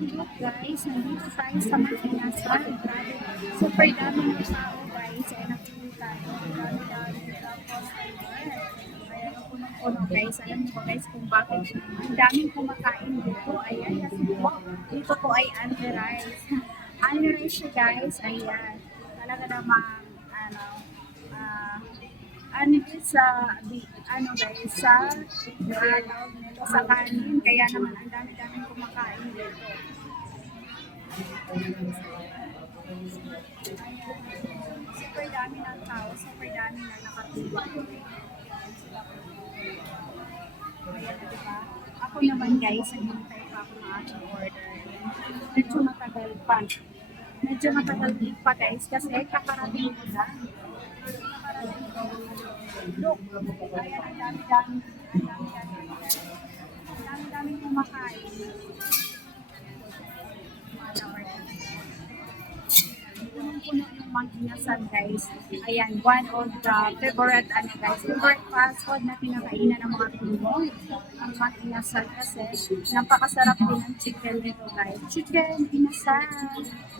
look guys, nandito tayo sa Makinasal. Grabe, super dami ng tao guys. Ay nakikita tayo. Dami-dami ng customer. Ayan, punong-puno guys. Alam niyo ba guys kung bakit ang daming kumakain dito? Ayan, kasi po, dito po ay under rice. Under rice siya guys. Ayan. Talaga namang, ano yun ano guys, tawag nito sa kanin. Kaya naman ang dami-daming kumakain dito. Super dami ng tao, super dami na nakatulog. Ayan na diba? Ako naman guys, naghintay pa ako ng aking order. Medyo matagal pa. Medyo matagal din pa guys kasi kakarating ko lang. Look, ayan ang dami-dami. Ang dami-dami kumakain. Punong-puno yung Mag-Inasal guys. Ayan, one of the favorite favorite fast food na pinakainan ng mga Pinoy. Ang Mag-Inasal kasi napakasarap din ang chicken nito guys. Chicken inasal.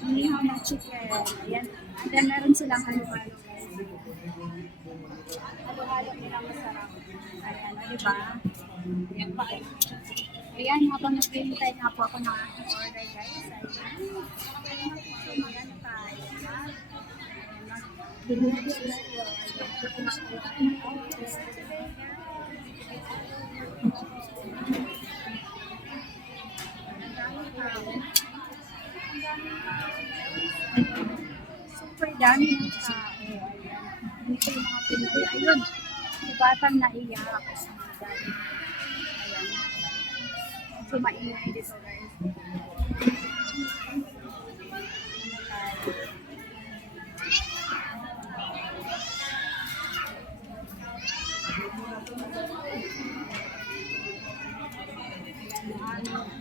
Inihaw na chicken. Ayan. And then meron silang halo-halo guys. Halo-halo nilang masarap. Ayan, diba? Ayan pa. Ayan, habang naghihintay na po ako ng aking order guys. Ayan. So, magano tayo. Super dami ng tao. Dito yung mga Pinoy. Ayun, si batang naiyak. Ayan. So, maingay dito guys.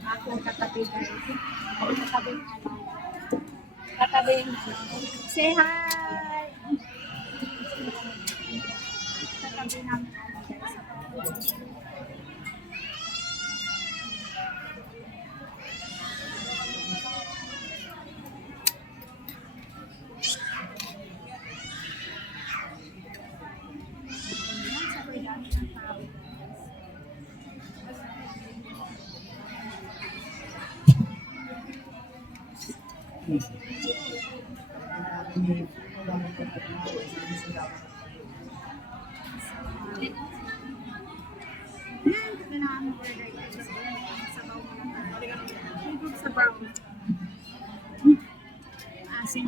Akong katabi guys. Katabing say hi! Katabi namin guys. Sa brown. Asin.